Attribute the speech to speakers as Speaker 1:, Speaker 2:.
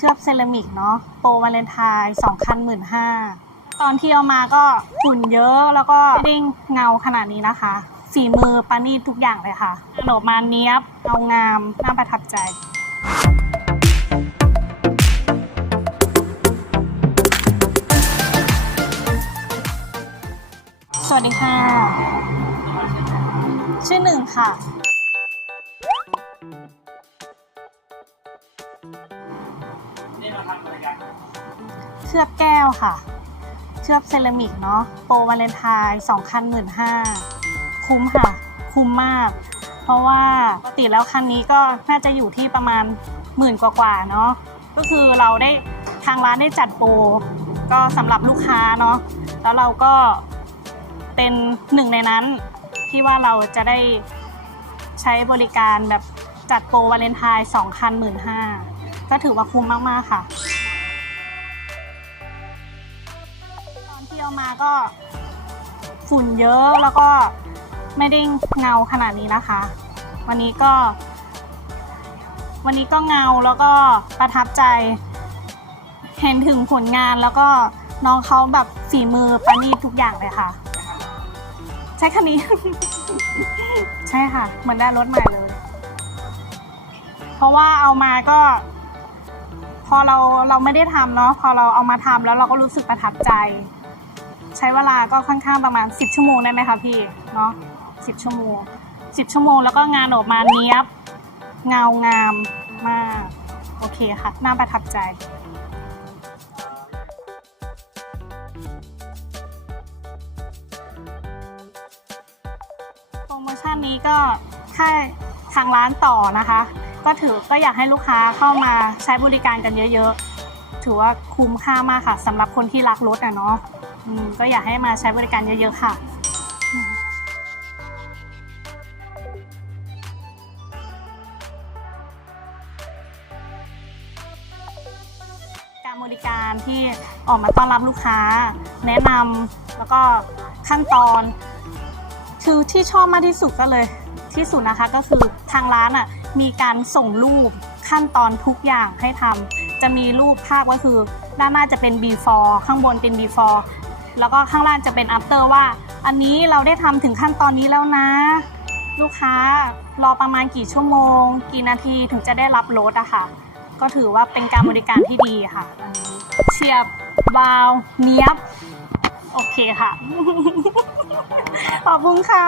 Speaker 1: เคลือบเซรามิกเนาะโปรวาเลนไทน์สองคันหมื่นห้าตอนที่เอามาก็ฝุ่นเยอะแล้วก็ไม่ได้เงาขนาดนี้นะคะ ฝีมือปานีทุกอย่างเลยค่ะโดดมาเนี้ยบเงางามน่าประทับใจสวัสดีค่ะ ชื่อหนึ่งค่ะ เคลือบแก้วค่ะ เคลือบเซรามิกเนาะโปรวาเลนไทน์สองคันหมื่นห้าคุ้มค่ะ คุ้มมาก เพราะว่าปกติแล้วคันนี้ก็น่าจะอยู่ที่ประมาณหมื่นกว่าๆเนาะก็คือเราได้ทางร้านได้จัดโปรก็สำหรับลูกค้าเนาะแล้วเราก็เป็นหนึ่งในนั้นที่ว่าเราจะได้ใช้บริการแบบจัดโปรวาเลนไทน์สองคันหมื่นห้า ก็ถือว่าคุ้มมากๆค่ะ ตอนที่เอามาก็ฝุ่นเยอะแล้วก็ไม่ได้เงาขนาดนี้นะคะ วันนี้ก็ วันนี้ก็เงาแล้วก็ประทับใจ เห็นถึงผลงานแล้วก็น้องเขาแบบฝีมือประณีตทุกอย่างเลยค่ะ ใช้คำนี้ ใช่ค่ะ เหมือนได้รถใหม่เลย เพราะว่าเอามาก็ พอเราเราไม่ได้ทำเนาะพอเราเอามาทำแล้วเราก็รู้สึกประทับใจ ใช้เวลาก็ค่อนข้างประมาณ 10 ชั่วโมงได้ไหมคะพี่เนาะ10ชั่วโมง10ชั่วโมงแล้วก็งานออกมาเนี้ยบเงางามมาก โอเคค่ะน่าประทับใจโปรโมชั่นนี้ก็ถ้าทางร้านต่อนะคะ ก็ถือก็อยากให้ลูกค้าเข้ามาใช้บริการกันเยอะๆ ถือว่าคุ้มค่ามากค่ะสำหรับคนที่รักรถอะเนาะอืมก็อยากให้มาใช้บริการเยอะๆค่ะ การบริการที่ออกมาต้อนรับลูกค้า แนะนำแล้วก็ขั้นตอน คือที่ชอบมากที่สุดก็เลย ที่สุดนะคะก็คือทางร้านอะ มีการส่งรูปขั้นตอนทุกอย่างให้ทำจะมีรูปภาพก็คือ ด้านหน้าจะเป็น before ข้างบนเป็น before แล้วก็ข้างล่างจะเป็น after ว่า อันนี้เราได้ทำถึงขั้นตอนนี้แล้วนะ ลูกค้ารอประมาณกี่ชั่วโมง กี่นาทีถึงจะได้รับรถอะค่ะ ก็ถือว่าเป็นการบริการที่ดีค่ะเฉียบบาวเนี้ยบ โอเคค่ะ ขอบคุณค่ะ